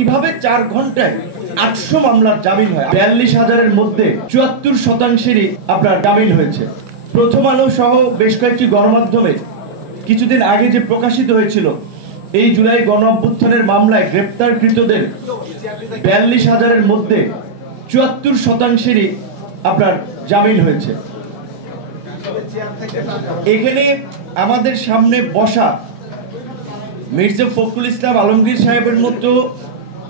কিভাবে 4 ঘন্টায় 800 মামলার জামিন হয়? 42,000-এর মধ্যে 74%-এরই আপনার জামিন হয়েছে। প্রথম আলো সহ বেশ কয়েকটি গণমাধ্যমে কিছুদিন আগে যে প্রকাশিত হয়েছিল, এই জুলাই গণ অভ্যুত্থানের মামলায় গ্রেপ্তারকৃতদের 42,000-এর মধ্যে 74%-এরই আপনার জামিন হয়েছে। এখানে আমাদের সামনে বসা মির্জা ফখরুল ইসলাম আলমগীর সাহেবের মতো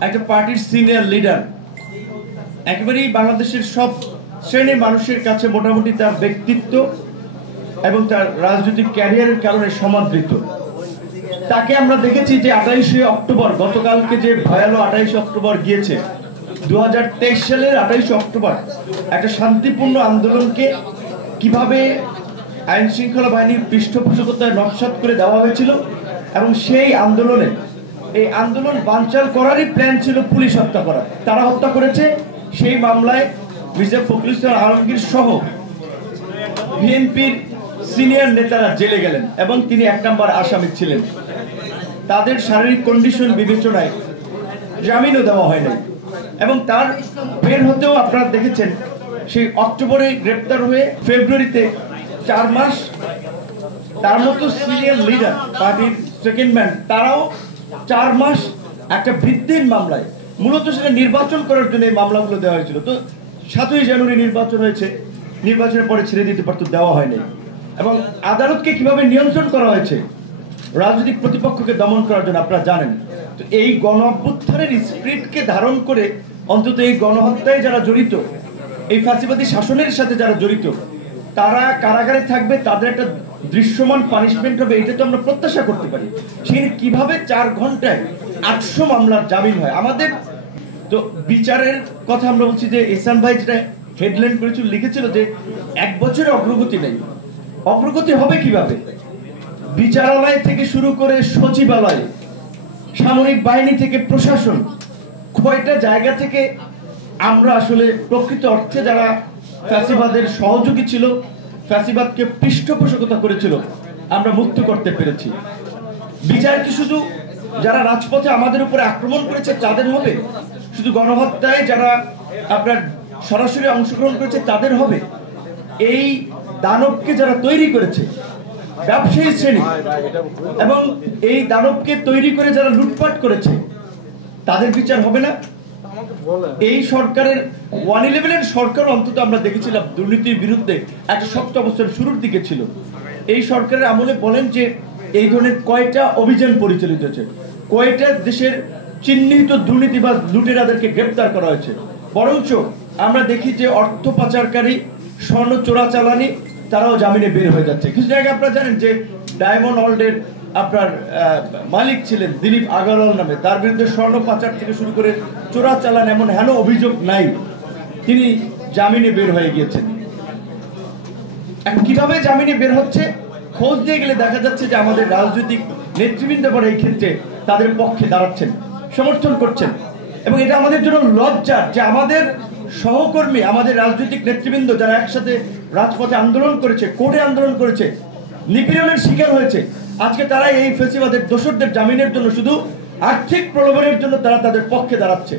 একটা পার্টির সিনিয়র লিডার, একেবারেই বাংলাদেশের সব শ্রেণীর মানুষের কাছে মোটামুটি তার ব্যক্তিত্ব এবং তার রাজনৈতিক ক্যারিয়ারের কারণে সমাদৃত। তাকে আমরা দেখেছি যে 28শে অক্টোবর, গতকালকে যে ভয়াবহ 28শে অক্টোবর গিয়েছে, 2023 সালের 28শে অক্টোবর একটা শান্তিপূর্ণ আন্দোলনকে কিভাবে আইন শৃঙ্খলা বাহিনীর পৃষ্ঠপোষকতায় নস্যাৎ করে দেওয়া হয়েছিল, এবং সেই আন্দোলনে এই আন্দোলন বানচাল করারই প্ল্যান ছিল পুলিশ হত্যা করা। তারা হত্যা করেছে। সেই মামলায় মির্জা ফখরুল ইসলাম আলমগীর সহ বিএনপির সিনিয়র নেতারা জেলে গেলেন এবং তিনি 1 নম্বর আসামি ছিলেন। তাদের শারীরিক কন্ডিশন বিবেচনায় জামিনও দেওয়া হয় নাই, এবং তার বের হতেও আপনারা দেখেছেন সেই অক্টোবরে গ্রেপ্তার হয়ে ফেব্রুয়ারিতে 4 মাস। তার মতো সিনিয়র লিডার, পার্টির সেকেন্ড ম্যান, তারাও 4 মাস একটা বৃদ্ধির মামলায়, মূলত সেটা নির্বাচন করার জন্য এই মামলাগুলো দেওয়া হয়েছিল। তো 7ই জানুয়ারি নির্বাচন হয়েছে, নির্বাচনের পরে ছেড়ে দিতে পারত, দেওয়া হয়নি। এবং আদালতকে কিভাবে নিয়ন্ত্রণ করা হয়েছে রাজনৈতিক প্রতিপক্ষকে দমন করার জন্য, আপনারা জানেন। তো এই গণ অভ্যুত্থানের স্পিরিটকে ধারণ করে অন্তত এই গণহত্যায় যারা জড়িত, এই ফাঁসিবাদী শাসনের সাথে যারা জড়িত, তারা কারাগারে থাকবে, তাদের একটা দৃশ্যমান পানিশমেন্ট হবে, এটা তো আমরা প্রত্যাশা করতে পারি। সেখানে কিভাবে 4 ঘন্টায় 800 মামলার জামিন হয়? আমাদের তো বিচারের কথা আমরা বলছি যে এহসান ভাই যেটা হেডলাইন করেছিল, লিখেছিল যে 1 বছরে অগ্রগতি নেই। অগ্রগতি হবে কিভাবে? বিচারালয় থেকে শুরু করে সচিবালয়, সামরিক বাহিনী থেকে প্রশাসন, কয়টা জায়গা থেকে আমরা আসলে প্রকৃত অর্থে যারা ফ্যাসিবাদের সহযোগী ছিল, ফ্যাসিবাদকে পৃষ্ঠপোষকতা করেছিল, আমরা মুক্ত করতে পেরেছি? বিচার কি শুধু যারা রাজপথে আমাদের উপরে আক্রমণ করেছে তাদের হবে? শুধু গণহত্যায় যারা আপনার সরাসরি অংশগ্রহণ করেছে তাদের হবে? এই দানবকে যারা তৈরি করেছে, ব্যবসায়ী শ্রেণী, এবং এই দানবকে তৈরি করে যারা লুটপাট করেছে, তাদের বিচার হবে না? এই সরকারের 111-এর সরকার অন্তত আমরা দেখেছিলাম দুর্নীতির বিরুদ্ধে একটা শক্ত অবস্থান শুরুর দিকে ছিল। এই সরকারের আমলে বলেন যে এই ধরনের কয়টা অভিযান পরিচালিত হয়েছে, কয়টা দেশের চিহ্নিত দুর্নীতিবাজ লুটেরাদেরকে গ্রেপ্তার করা হয়েছে। বরঞ্চ আমরা দেখি যে অর্থ পাচারকারী, স্বর্ণ চোরাচালানি, তারাও জামিনে বের হয়ে যাচ্ছে। কিছু জায়গায় আপনারা জানেন যে ডায়মন্ড ওয়ার্ল্ডের আপনার মালিক ছিলেন দিলীপ আগারওয়াল নামে, তার বিরুদ্ধে স্বর্ণ পাচার থেকে শুরু করে চোরাচালান এমন হেন অভিযোগ নাই, তিনি জামিনে বের হয়ে গিয়েছেন। এখন কিভাবে জামিনে বের হচ্ছে? খোঁজ দিয়ে গেলে দেখা যাচ্ছে যে আমাদের রাজনৈতিক নেতৃবৃন্দ এই ক্ষেত্রে তাদের পক্ষে দাঁড়াচ্ছেন, সমর্থন করছেন। এবং এটা আমাদের জন্য লজ্জার যে আমাদের সহকর্মী, আমাদের রাজনৈতিক নেতৃবৃন্দ যারা একসাথে রাজপথে আন্দোলন করেছে, কোর্টে আন্দোলন করেছে, নিপীড়নের শিকার হয়েছে, আজকে তারা এই ফ্যাসিবাদের দোসরদের জামিনের জন্য, শুধু আর্থিক প্রলোভনের জন্য তারা তাদের পক্ষে দাঁড়াচ্ছে।